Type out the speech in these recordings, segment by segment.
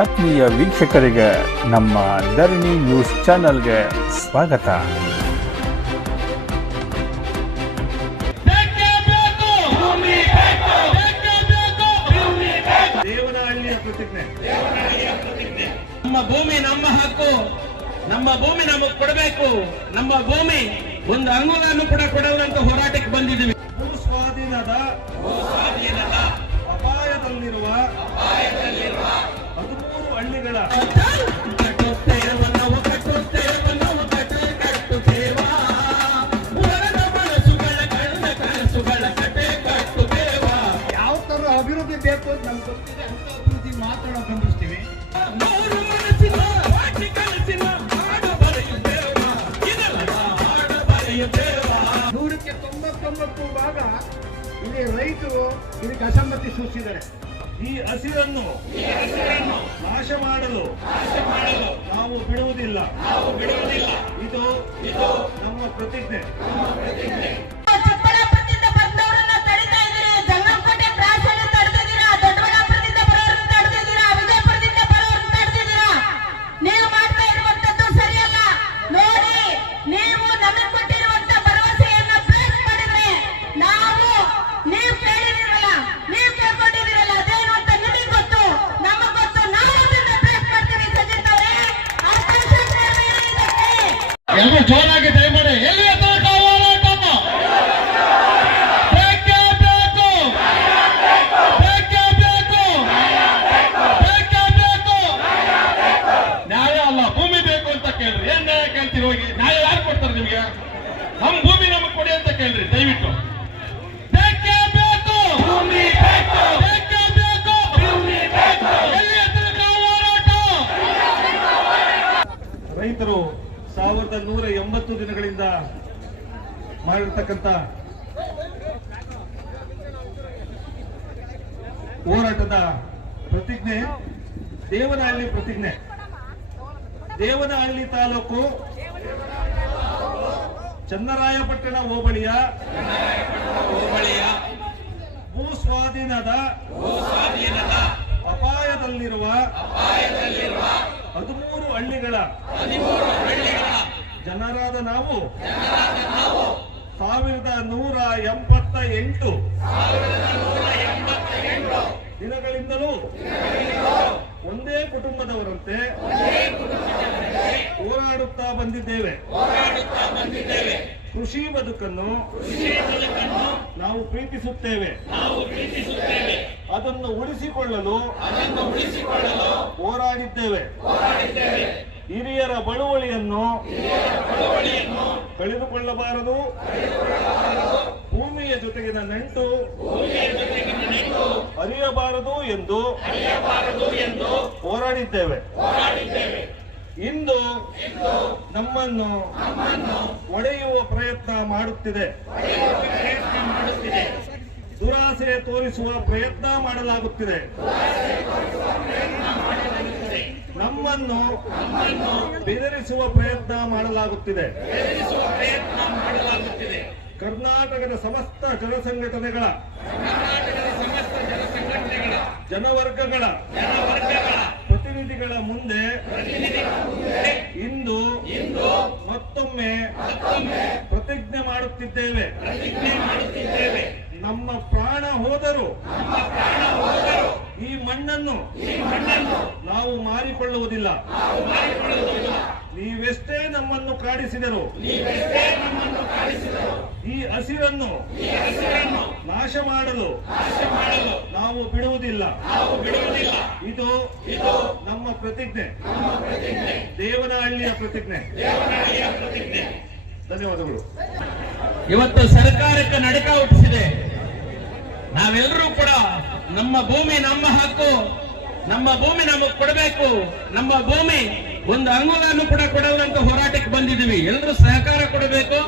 ಆತ್ಮೀಯ ವೀಕ್ಷಕರಿಗೆ ನಮ್ಮ ಧರಣಿ ನ್ಯೂಸ್ ಚಾನೆಲ್ಗೆ ಸ್ವಾಗತ. ನಮ್ಮ ಭೂಮಿ ನಮ್ಮ ಹಕ್ಕು, ನಮ್ಮ ಭೂಮಿ ನಮಗ್ ಕೊಡಬೇಕು, ನಮ್ಮ ಭೂಮಿ ಒಂದು ಅಂಗುಲನ್ನು ಕೂಡ ಕೊಡೋದಂತ ಹೋರಾಟಕ್ಕೆ ಬಂದಿದ್ದೀವಿ. ಇದಕ್ಕೆ ಅಸಮ್ಮತಿ ಸೂಚಿಸಿದ್ದಾರೆ. ಈ ಹಸಿರನ್ನು ನಾಶ ಮಾಡಲು ನಾವು ಬಿಡುವುದಿಲ್ಲ. ಇದು ಇದು ನಮ್ಮ ಪ್ರತಿಜ್ಞೆ. ಸಾವಿರದ ನೂರ ಎಂಬತ್ತು ದಿನಗಳಿಂದ ಮಾಡಿರ್ತಕ್ಕಂಥ ಹೋರಾಟದ ಪ್ರತಿಜ್ಞೆ, ದೇವನಹಳ್ಳಿ ಪ್ರತಿಜ್ಞೆ. ದೇವನಹಳ್ಳಿ ತಾಲೂಕು ಚನ್ನರಾಯಪಟ್ಟಣ ಹೋಬಳಿಯ ಭೂ ಸ್ವಾಧೀನದ ಅಪಾಯದಲ್ಲಿರುವ ಹದಿಮೂರು ಹಳ್ಳಿಗಳ ಜನರಾದ ನಾವು. ಸಾವಿರದ ನೂರ ಎಂಬತ್ತ ಎಂಟು ದಿನಗಳಿಂದಲೂ ಒಂದೇ ಕುಟುಂಬದವರಂತೆ ಹೋರಾಡುತ್ತಾ ಬಂದಿದ್ದೇವೆ. ಕೃಷಿ ಬದುಕನ್ನು ನಾವು ಪ್ರೀತಿಸುತ್ತೇವೆ. ಅದನ್ನು ಉಳಿಸಿಕೊಳ್ಳಲು ಹೋರಾಡಿದ್ದೇವೆ. ಹಿರಿಯರ ಬಳುವಳಿಯನ್ನು ಕಳೆದುಕೊಳ್ಳಬಾರದು. ಭೂಮಿಯ ಜೊತೆಗಿನ ನಂಟು ಅರಿಯಬಾರದು ಎಂದು ಹೋರಾಡಿದ್ದೇವೆ. ಇಂದು ನಮ್ಮನ್ನು ಒಡೆಯುವ ಪ್ರಯತ್ನ ಮಾಡುತ್ತಿದೆ. ದುರಾಸೆ ತೋರಿಸುವ ಪ್ರಯತ್ನ ಮಾಡಲಾಗುತ್ತಿದೆ. ನಮ್ಮನ್ನು ಬೆದರಿಸುವ ಪ್ರಯತ್ನ ಮಾಡಲಾಗುತ್ತಿದೆ. ಕರ್ನಾಟಕದ ಸಮಸ್ತ ಜನಸಂಘಟನೆಗಳ ಜನವರ್ಗಗಳ ಪ್ರತಿನಿಧಿಗಳ ಮುಂದೆ ಇಂದು ಮತ್ತೊಮ್ಮೆ ಪ್ರತಿಜ್ಞೆ ಮಾಡುತ್ತಿದ್ದೇವೆ. ನಮ್ಮ ಪ್ರಾಣ ಹೋದರೂ ಈ ಮಣ್ಣನ್ನು ನಾವು ಮಾರಿಕೊಳ್ಳುವುದಿಲ್ಲ. ನೀವೆಷ್ಟೇ ನಮ್ಮನ್ನು ಕಾಡಿಸಿದರು ಈ ಹಸಿರನ್ನು ನಾಶ ಮಾಡಲು ನಾವು ಬಿಡುವುದಿಲ್ಲ. ಇದು ನಮ್ಮ ಪ್ರತಿಜ್ಞೆ. ದೇವನಹಳ್ಳಿಯ ಪ್ರತಿಜ್ಞೆ. ಧನ್ಯವಾದಗಳು. ಇವತ್ತು ಸರ್ಕಾರಕ್ಕೆ ನಡಕ ಹುಟ್ಟಿಸಿದೆ. ನಾವೆಲ್ಲರೂ ಕೂಡ ನಮ್ಮ ಭೂಮಿ ನಮ್ಮ ಹಕ್ಕು, ನಮ್ಮ ಭೂಮಿ ನಮಗ್ ಕೊಡಬೇಕು, ನಮ್ಮ ಭೂಮಿ ಒಂದು ಅಂಗುಲನ್ನು ಕೂಡ ಕೊಡೋದಂತ ಹೋರಾಟಕ್ಕೆ ಬಂದಿದ್ದೀವಿ. ಎಲ್ಲರೂ ಸಹಕಾರ ಕೊಡಬೇಕು.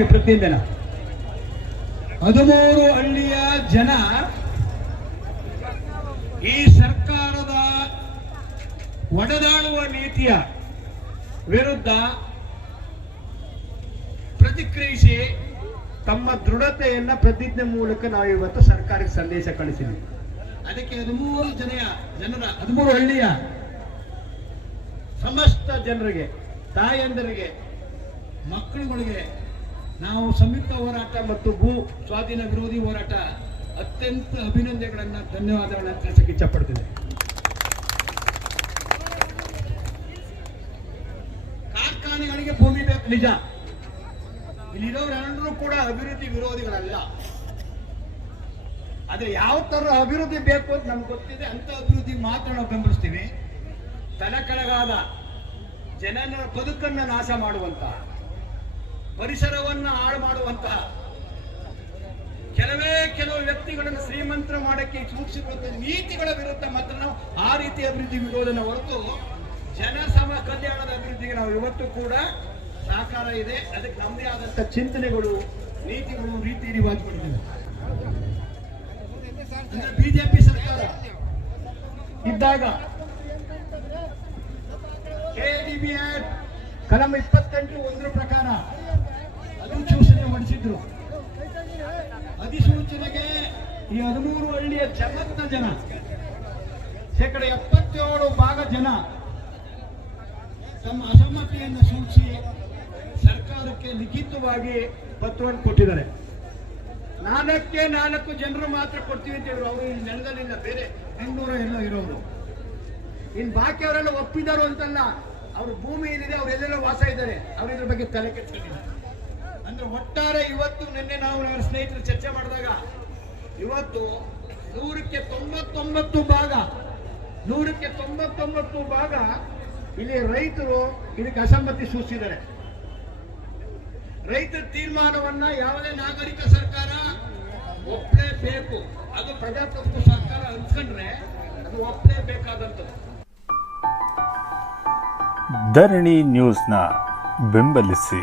ಮಾಡಿದೀವಿ ಪ್ರತಿದಿನ ಹದಿಮೂರು ಹಳ್ಳಿಯ ಜನ ಈ ಸರ್ಕಾರದ ಒಡೆದಾಡುವ ನೀತಿಯ ವಿರುದ್ಧ ಪ್ರತಿಕ್ರಿಯಿಸಿ ತಮ್ಮ ದೃಢತೆಯನ್ನ ಪ್ರತಿಜ್ಞೆ ಮೂಲಕ ನಾವು ಇವತ್ತು ಸರ್ಕಾರಕ್ಕೆ ಸಂದೇಶ ಕಳಿಸಿದ್ವಿ. ಅದಕ್ಕೆ ಹದಿಮೂರು ಜನೆಯ ಜನರ, ಹದಿಮೂರು ಹಳ್ಳಿಯ ಸಮಸ್ತ ಜನರಿಗೆ, ತಾಯಂದರಿಗೆ, ಮಕ್ಕಳುಗಳಿಗೆ ನಾವು ಸಂಯುಕ್ತ ಹೋರಾಟ ಮತ್ತು ಭೂ ಸ್ವಾಧೀನ ವಿರೋಧಿ ಹೋರಾಟ ಅತ್ಯಂತ ಅಭಿನಂದನೆಗಳನ್ನ, ಧನ್ಯವಾದಗಳನ್ನು ತಿಳಿಸಕ್ಕೆ ಇಚ್ಛಪಡ್ತೇನೆ. ಕಾರ್ಖಾನೆಗಳಿಗೆ ಭೂಮಿ ಬೇಕು, ನಿಜ. ಇಲ್ಲಿರೋರೆಲ್ಲರೂ ಕೂಡ ಅಭಿವೃದ್ಧಿ ವಿರೋಧಿಗಳಲ್ಲ. ಆದ್ರೆ ಯಾವ ತರ ಅಭಿವೃದ್ಧಿ ಬೇಕು ಅಂತ ನಮ್ಗೆ ಗೊತ್ತಿದೆ, ಅಂತ ಅಭಿವೃದ್ಧಿ ಮಾತ್ರ ನಾವು ಬೆಂಬಲಿಸ್ತೀವಿ. ತಲೆ ಕೆಳಗಾದ ಜನನ, ಬದುಕನ್ನ ನಾಶ ಮಾಡುವಂತ ಪರಿಸರವನ್ನ ಹಾಳು ಮಾಡುವಂತಹ ಕೆಲವೇ ಕೆಲವು ವ್ಯಕ್ತಿಗಳನ್ನು ಶ್ರೀಮಂತರ ಮಾಡಕ್ಕೆ ಸೂಚಿಸಿರುವಂತ ನೀತಿಗಳ ವಿರುದ್ಧ ಮಾತ್ರ ನಾವು ಆ ರೀತಿ ಅಭಿವೃದ್ಧಿ ವಿರೋಧನ ಹೊರತು ಜನ ಸಮ ಕಲ್ಯಾಣದ ಅಭಿವೃದ್ಧಿಗೆ ನಾವು ಇವತ್ತು ಕೂಡ ಸಹಕಾರ ಇದೆ. ಅದಕ್ಕೆ ನಮ್ಮದೇ ಆದಂತ ಚಿಂತನೆಗಳು, ನೀತಿಗಳು ರೀತಿ ರಿವಾಜುಗಳಿವೆ ಬಿಜೆಪಿ ಸರ್ಕಾರ ಇದ್ದಾಗ ಕೆಡಿಬಿ ಕಲಂ ಇಪ್ಪತ್ತೆಂಟು ಒಂದರ ಪ್ರಕಾರ ಅಧಿಸೂಚನೆ ಹೊಡಿಸಿದ್ರು ಅಧಿಸೂಚನೆಗೆ ಈ ಹದಿಮೂರು ಹಳ್ಳಿಯ ಜಗತ್ನ ಜನ, ಶೇಕಡ ಎಪ್ಪತ್ತೇಳು ಭಾಗ ಜನ ತಮ್ಮ ಅಸಮ್ಮತಿಯನ್ನು ಸೂಚಿಸಿ ಸರ್ಕಾರಕ್ಕೆ ಲಿಖಿತವಾಗಿ ಪತ್ರವನ್ನು ಕೊಟ್ಟಿದ್ದಾರೆ. ನಾಲ್ಕೇ ನಾಲ್ಕು ಜನರು ಮಾತ್ರ ಕೊಡ್ತೀವಿ ಅಂತ ಹೇಳಿದ್ರು. ಅವರು ಇಲ್ಲಿ ನೆಲದಲ್ಲಿಲ್ಲ, ಬೇರೆ ಬೆಂಗಳೂರು ಎಲ್ಲ ಇರೋರು. ಇನ್ ಬಾಕಿ ಅವರೆಲ್ಲ ಒಪ್ಪಿದಾರು ಅಂತಲ್ಲ, ಅವ್ರ ಭೂಮಿ ಏನಿದೆ ಅವರೆಲ್ಲೆಲ್ಲ ವಾಸ ಇದ್ದಾರೆ. ಅವ್ರ ಇದ್ರ ಬಗ್ಗೆ ತಲೆ ಕೆಡಿಸ್ಕೊಂಡಿಲ್ಲ ಅಂದ್ರೆ ಒಟ್ಟಾರೆ ಇವತ್ತು ನಿನ್ನೆ ನಾವು ನನ್ನ ಸ್ನೇಹಿತರು ಚರ್ಚೆ ಮಾಡಿದಾಗ ಇವತ್ತು ನೂರಕ್ಕೆ ತೊಂಬತ್ತೊಂಬತ್ತು ಭಾಗ, ನೂರಕ್ಕೆ ತೊಂಬತ್ತೊಂಬತ್ತು ಭಾಗ ಇಲ್ಲಿ ರೈತರು ಇದಕ್ಕೆ ಅಸಮ್ಮತಿ ಸೂಚಿಸಿದ್ದಾರೆ. ರೈತರ ತೀರ್ಮಾನವನ್ನ ಯಾವುದೇ ನಾಗರಿಕ ಸರ್ಕಾರ ಒಪ್ಪಲೇಬೇಕು ಅದು ಪ್ರಜಾಪ್ರಭುತ್ವ ಸರ್ಕಾರ ಅನ್ಸ್ಕೊಂಡ್ರೆ ಅದು ಒಪ್ಪಲೇಬೇಕಾದಂಥದ್ದು ಧರಣಿ ನ್ಯೂಸ್ನ ಬೆಂಬಲಿಸಿ.